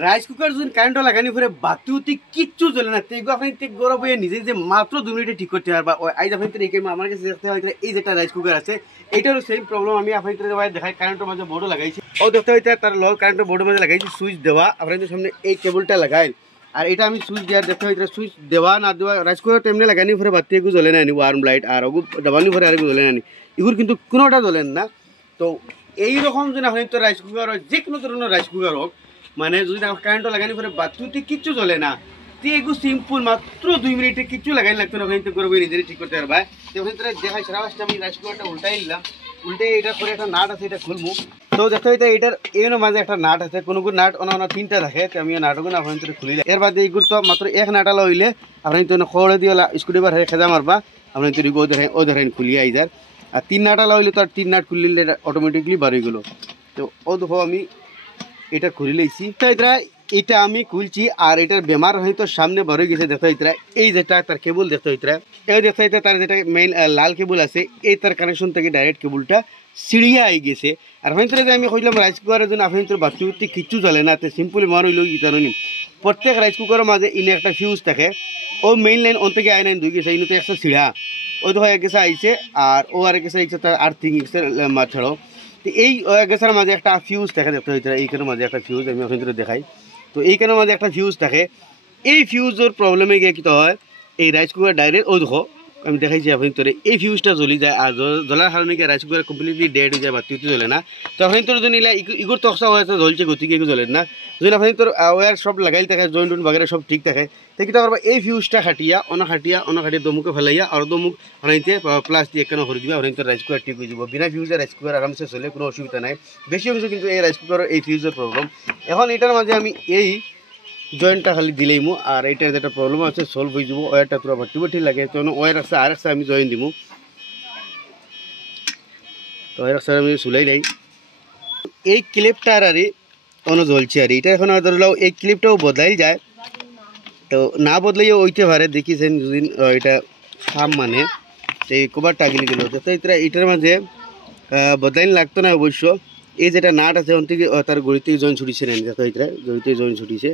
Rice cooker যদি current লাগানি পরে বাতিউতি কিচ্ছু জ্বলে না, তেগু আপনি গরম হয়ে নিজে যে মাত্র 2 মিনিটে ঠিক করতে পারবা। আইজ আপনি আমার কাছে দেখতে হয় এই যেটা রাইস কুকার আছে এইটারও সেম প্রবলেম। আমি আপনি দেখাই কারেন্টের মাঝে বোর্ডও লাগাইছি, ও দেখতে হইতে তার ল কারেন্টের বোর্ডের মাঝে লাগাইছি সুইচ দেওয়া। আপনাদের সামনে এই কেবলটা লাগাই আর এটা আমি সুইচ দেওয়ার দেখতে হইতে সুইচ দেওয়া না দেওয়া রাইস কুকার তেমনি লাগানি পরে বাতি এগু জ্বলে না নি, ওয়ার্ম লাইট আর ওগু ডাবানি পরে আর জ্বলে না নি, এগুলো কিন্তু কোনোটা জ্বলেন না। তো এইরকম যদি আপনি তো রাইস কুকার হোক, যে কোনো ধরনের রাইস কুকার হোক, মানে যদি কারেন্ট লাগানি পরে বাতিতে কিচ্ছু জ্বলে না, তো এগুলো সিম্পল মাত্র 2 মিনিটে কিচ্ছু লাগাই লাগতো না, ওখানে করে নিজেরই ঠিক করতে পারবা। তো ওখানে দেখাই সারা আমি রাইস কুকারটা উল্টাই নিলাম, উল্টে এটা করে একটা নাট আছে এটা খুলবো। তো দেখতে হইতে এটার এর মাঝে একটা নাট আছে, কোনো নাট অন্য 3টা থাকে, তো আমি নাটগুলো আপনার খুলি এর বাদে এইগুলো তো মাত্র এক নাটালা হইলে আপনি তো খড়ে দিয়ে স্ক্রুড্রাইভার খেজা মারবা, আপনি তো ও দেখেন খুলিয়ে আইজার। আর 3 নাটালা হইলে তো আর 3 নাট খুললে অটোমেটিকলি বার হয়ে গেলো। তো ও দেখো আমি এটা খুলে লইছি, এটা আমি খুলছি আর এটার বেমার হয়তো সামনে বড় গেছে। দেখতে হইতে এই যেটা তার কেবল দেখতে হইতে এই দেখতে হইতে তার যেটা মেইন লাল কেবল আছে এই তার কানেকশন থেকে ডাইরেক্ট কেবলটা সিঁড়িয়ে আই গেছে। আর হইতে যে আমি কইলাম রাইস কুকারের জন্য আপনি বাতি উঠতে কিচ্ছু চলে না, তো সিম্পলি মার হইল কি কারণে প্রত্যেক রাইস কুকারের মাঝে ইনে একটা ফিউজ থাকে, ও মেইন লাইন ওন থেকে আই লাইন দুই গেছে, ইনতে একটা সিঁড়া ও তো হয়ে গেছে আইছে আর ও আর গেছে আইছে তার আর্থিং ছাড়ো। তো এই গ্যাসের মাঝে একটা ফিউজ থাকে দেখতে হইতে এইখানের মাঝে একটা ফিউজ আমি ওখানে দেখাই। তো এইখানের মাঝে একটা ফিউজ থাকে, এই ফিউজের প্রবলেমে গিয়ে কী হয় এই রাইস কুকার ডাইরেক্ট ও দেখো আমি দেখাইছি আপনি তোর এই ফিউজটা জ্বলি যায় আর জ্বলার কারণে কি রাইস কুকার কমপ্লিটলি ডেড হয়ে যায়, বাতি জ্বলে না। তো আপনি তোর যদি ইগোর তক্সা হয়েছে জ্বলছে গতিকে এগুলো জ্বলেন না। যদি আপনি তোর ওয়ার সব লাগাই থাকে জয়েন্ট টুন বাগেরা সব ঠিক থাকে, তো কী পারবা এই ফিউজটা খাটিয়া খাটিয়া দমুকে ফেলাইয়া আর দমুক অনাইতে প্লাস দিয়ে কেন করে দিবা, অনেক রাইস কুকার ঠিক হয়ে যাব। বিনা ফিউজে রাইস কুকার আরামসে চলে, কোনো অসুবিধা নাই। বেশি অংশ কিন্তু এই রাইস কুকারের এই ফিউজের প্রবলেম। এখন এটার মাঝে আমি এই জয়েন্টটা খালি দিলেইমু আর এইটার যেটা প্রবলেম আছে সলভ হয়ে যাব। ওয়ারটা পুরো বাটি লাগে, তো ওয়ার আছে আর একটা আমি জয়েন দিমু। তো ওয়ার একটা আমি চুলাই নাই এই ক্লিপটা আর জ্বলছে আর এটা এখন ধরলাও এই ক্লিপটাও বদলাই যায়, তো না বদলাইও ওইতে পারে। দেখিছেন যদি এটা খাম মানে এই কভারটা গিলে গেল, তো এটার মাঝে বদলাইন লাগতো না অবশ্য। এই যেটা নাট আছে ওন থেকে তার গড়িতে জয়েন ছুটিছে না, যাতে এটা গড়িতে জয়েন ছুটিছে।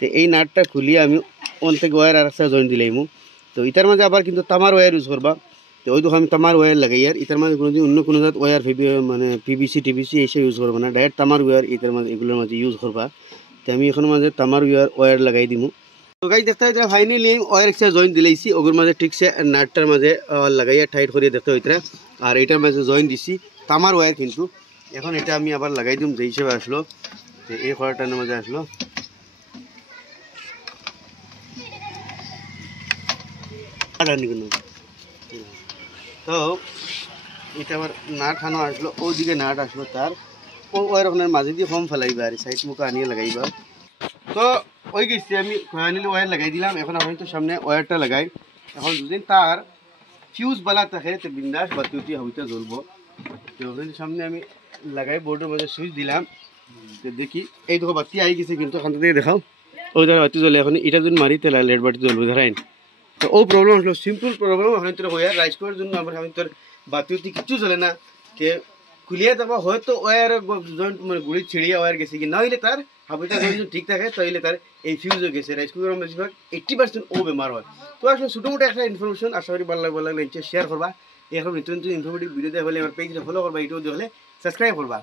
তো এই নাটটা খুলিয়ে আমি ওন থেকে ওয়ার আর একটা জয়েন দিলাইমু। তো এটার মাঝে আবার কিন্তু তামার ওয়ার ইউজ করবা, তো ওই দেখো আমি তামার ওয়ার লাগাই আর এটার মাঝে কোনো অন্য কোনো জাত ওয়ার মানে পিভিসি টিভিসি এইসব ইউজ করবা না, ডাইরেক্ট তামার ওয়ার এটার মাঝে এগুলোর মাঝে ইউজ করবা। তো আমি এখন মাঝে তামার ওয়ার লাগাই দিমু। তো গাইজ দেখতে হইতে ফাইনালি ওয়ার একটা জয়েন দিলাইছি, ওগুর মাঝে ঠিকছে নাটটার মাঝে লাগাইয়া টাইট করিয়ে দেখতে হইতে আর এটার মাঝে জয়েন দিছি তামার ওয়ার। কিন্তু এখন এটা আমি আবার লাগাই দিম যে হিসেবে আসলো, যে এই খড়াটার মাঝে আসলো। তো এটা আবার নাট হানো আসলো, ওদিকে নাট আসলো তার ওয়ার মাঝে দিয়ে ফর্ম ফেলাইবা আর সাইড মুখে আনিয়ে লাগাইবা। তো ওই গেছি আমি ফাইনালি ওয়ার লাগাই দিলাম। এখন আমি তো সামনে ওয়ারটা লাগাই। এখন যদি তার ফিউজ বালা থাকে তো বিন্দাস বাতি হইতে জ্বলবো। তো সামনে আমি লাগাই বোর্ডের মধ্যে সুইচ দিলাম, তো দেখি এই দেখো বাতি আই গেছে, কিন্তু এখান থেকে দেখাও ওই ধর বাতি জ্বলে। এখন এটা যদি মারি তাহলে লেট বাতি জ্বলবে ধরাইন। তো ও প্রবলেম হলো সিম্পল প্রবলেম। এখন তোর ওয়ার রাইস করার জন্য আমার আমি তোর বাতি কিচ্ছু জ্বলে না, কে খুলিয়ে দেওয়া হয়তো ওয়ার জয়েন্ট মানে গুড়ি ছিঁড়িয়ে ওয়ার গেছে কি না হইলে তার হাবিটা যদি ঠিক থাকে তাহলে তার এই ফিউজও গেছে। রাইস কুকার বেশিরভাগ 80% ও বেমার হয়। তো আসলে ছোটো মোটো একটা ইনফরমেশন আশা করি ভালো লাগলে শেয়ার করবা। এরকম নিত্য নতুন ইনফরমেটিভ ভিডিও দেখলে আমার পেজটা ফলো করবা, ইউটিউব দেখলে সাবস্ক্রাইব করবা।